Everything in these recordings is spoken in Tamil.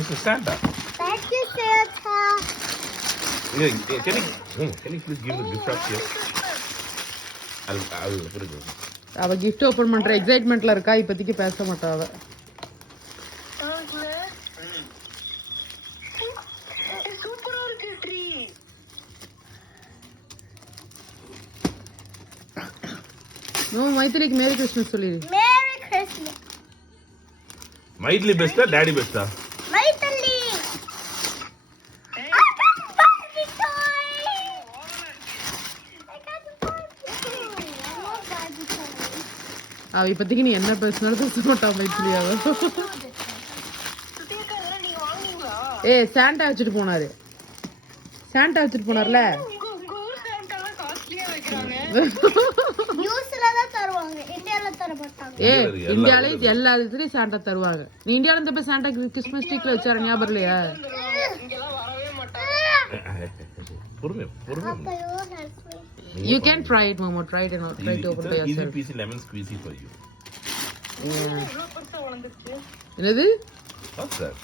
This is Santa. Thank you, Santa. Yeah, can you please give the gift wrap here? I'll put it there. அவ gift open பண்ற எக்ஸைட்மென்ட்ல இருக்கா, இப்போதைக்கு பேச மாட்டா அவ. சூப்பரா இருக்கு ட்ரீ. நோ மைத்திலிக்கு மேரி கிறிஸ்மஸ் சொல்லிரு. Merry Christmas. மைத்லி பெஸ்டா டாடி பெஸ்டா? மைத்திலி. அவ இப்போதைக்கு நீ என்ன பேசினாலும் பேச மாட்டா மைத்திலி அவ. ஏய் சாண்டா வச்சுட்டு போனாரு. சாண்டா வச்சுட்டு போனார்ல. நியூஸ்ல தான் தருவாங்க, இந்தியால தர மாட்டாங்க. இந்தியால எல்லா இடத்துலயும் சாண்டா தருவாங்க. நீ இந்தியால இருந்து போய் சாண்டா கிறிஸ்மஸ் ட்ரீல வச்சாரு ஞாபகம் இல்லையா? இங்கெல்லாம் வரவே மாட்டாங்க. பொறுமை. You can try it, Momo. Try it and try to open by yourself. Easy peasy lemon squeezy for you. என்னது? What's that?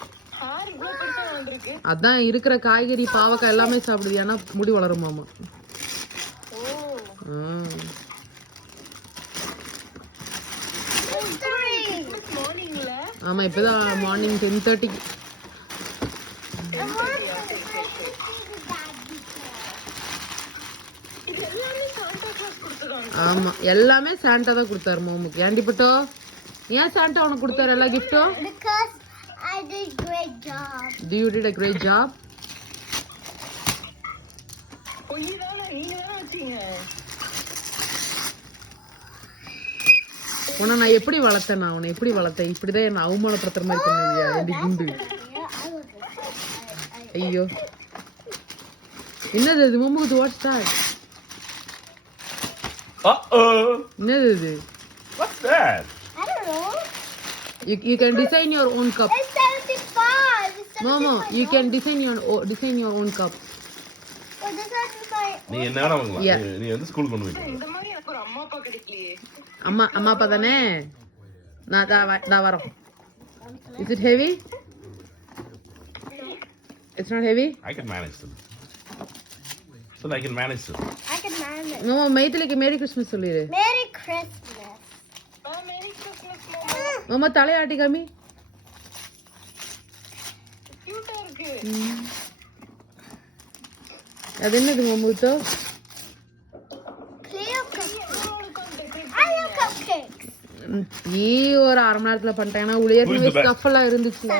அதான் இருக்கிற காய்கறி பாவக்காய் எல்லாமே சாப்பிடுது, ஏன்னா முடி வளரும் மாமா. ஆமா இப்பதான் மார்னிங் 10:30. ஆமா எல்லாமே சாண்டா தான் கொடுத்தாரு மோமுக்கு. ஏன்டி பட்டோ ஏன் சாண்டா உனக்கு கொடுத்தாரு எல்லா கிஃப்டும்? Because I did great job. You did a great job. உன்னை நான் எப்படி வளர்த்தேன்? நான் உன்னை எப்படி வளர்த்தேன்? இப்படிதான் என்ன அவமானப்படுத்துற மாதிரி பண்ணுவியா? எப்படி குண்டு? ஐயோ என்னது இது மோமுக்கு? What's that? என்னது இது? What's that? I don't know. You can design your own cup. It's 75. Momo, you can design your own cup. Oh, this is my. நீ என்னடா வாங்கலாம்? நீ வந்து ஸ்கூல் கொண்டு போய். இந்த மாதிரி எனக்கு ஒரு அம்மா அப்பா கிடைக்கலையே. அம்மா அப்பா தானே? நான் தான் வரேன். Is it heavy? It's not heavy? I can manage them. So I can manage them. I can manage. Momo, மைத்திலிக்கு மேரி கிறிஸ்மஸ் சொல்லிரு. Merry Christmas. மேரி கிறிஸ்மஸ் மாமா. மாமா தலையாட்டி காமி. கியூட்டா இருக்கு. அது என்னது மோமுக்கு? Clear cupcakes. I love cupcakes. ஒரு 1/2 மணி நேரத்துல பண்ணிட்டேன்னா உள்ள ஏற்கனவே ஸ்டஃப் எல்லாம் இருந்துச்சுல.